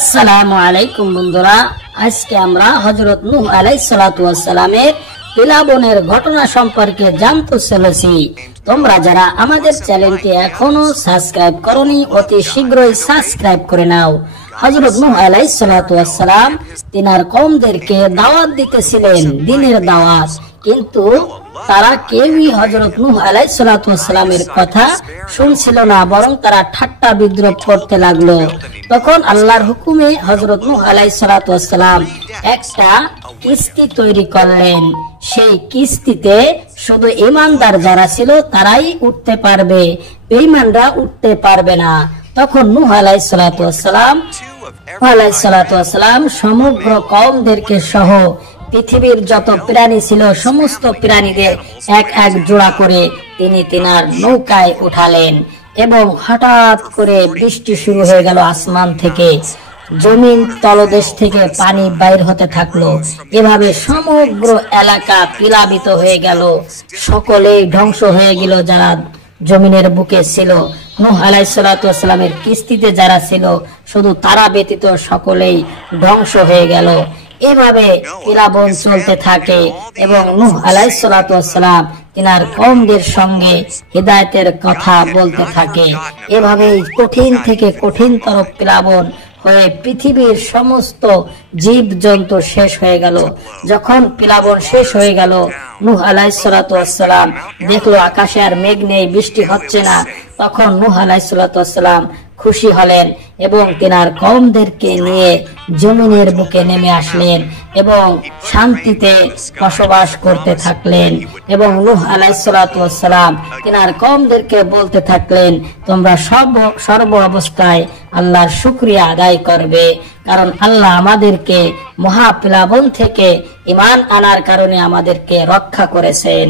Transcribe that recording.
আসসালামু আলাইকুম বন্ধুরা, আজকে আমরা হযরত নূহ আলাইহিস সালাতু ওয়াস সালামের প্লাবনের ঘটনা সম্পর্কে জানতে চলেছি। তোমরা যারা আমাদের চ্যানেলটি এখনো সাবস্ক্রাইব করনি, অতি শীঘ্রই সাবস্ক্রাইব করে নাও। হযরত নূহ আলাইহিস সালাতু ওয়াস সালাম তিনার কওমদেরকে দাওয়াত দিতেছিলেন, দ্বীনের দাওয়াত, কিন্তু তারা কেউই হযরত নূহ আলাইহিস সালাতু ওয়াস সালামের কথা শুনছিল না, বরং তারা ঠাট্টা বিদ্রূপ করতে লাগলো। তখন আল্লাহর হুকুমে হযরত নূহ আলাইহিস সালাতু ওয়াস সালাম একটা কিস্তি তৈরি করলেন। সেই কিস্তিতে শুধু ঈমানদার যারা ছিল তারাই উঠতে পারবে, বেঈমানরা উঠতে পারবে না। তখন নূহ আলাইহিস সালাতু ওয়াস সালাম সমগ্র কওমদেরকে সহ পৃথিবীর যত প্রাণী ছিল সমস্ত প্রাণীদের এক এক জোড়া করে তিনি তিনার নৌকায় উঠালেন এবং হঠাৎ করে বৃষ্টি শুরু হয়ে গেল। আসমান থেকে, জমিন তলদেশ থেকে পানি বাইর হতে থাকলো। এভাবে সমগ্র এলাকা প্লাবিত হয়ে গেল, সকলেই ধ্বংস হয়ে গেল যারা জমিনের বুকে ছিল। নূহ আলাইহিস সালাতু ওয়াস সালামের কিস্তিতে যারা ছিল শুধু তারা ব্যতীত সকলেই ধ্বংস হয়ে গেল। এভাবে প্লাবন চলতে থাকে এবং নূহ আলাইহিস সালাতু ওয়াস সালাম তিনার কওমদের সঙ্গে হিদায়াতের কথা বলতে থাকে। এভাবে কঠিন থেকে কঠিনতর প্লাবন হয়ে পৃথিবীর সমস্ত জীব জন্তু শেষ হয়ে গেল। যখন প্লাবন শেষ হয়ে গেল, নূহ আলাইহিস সালাতু ওয়াস সালাম দেখলো আকাশে আর মেঘ নেই, বৃষ্টি হচ্ছে না। তখন নূহ আলাইহিস সালাতু ওয়াস সালাম খুশি হলেন এবং তিনার কওমদেরকে নিয়ে জমিনের বুকে নেমে আসলেন এবং শান্তিতে বসবাস করতে থাকলেন। এবং নূহ আলাইহিস সালাতু ওয়াস সালাম তিনার কওমদেরকে বলতে থাকলেন, তোমরা সর্ব অবস্থায় আল্লাহর শুকরিয়া আদায় করবে, কারণ আল্লাহ আমাদেরকে মহাপ্লাবন থেকে ঈমান আনার কারণে আমাদেরকে রক্ষা করেছেন।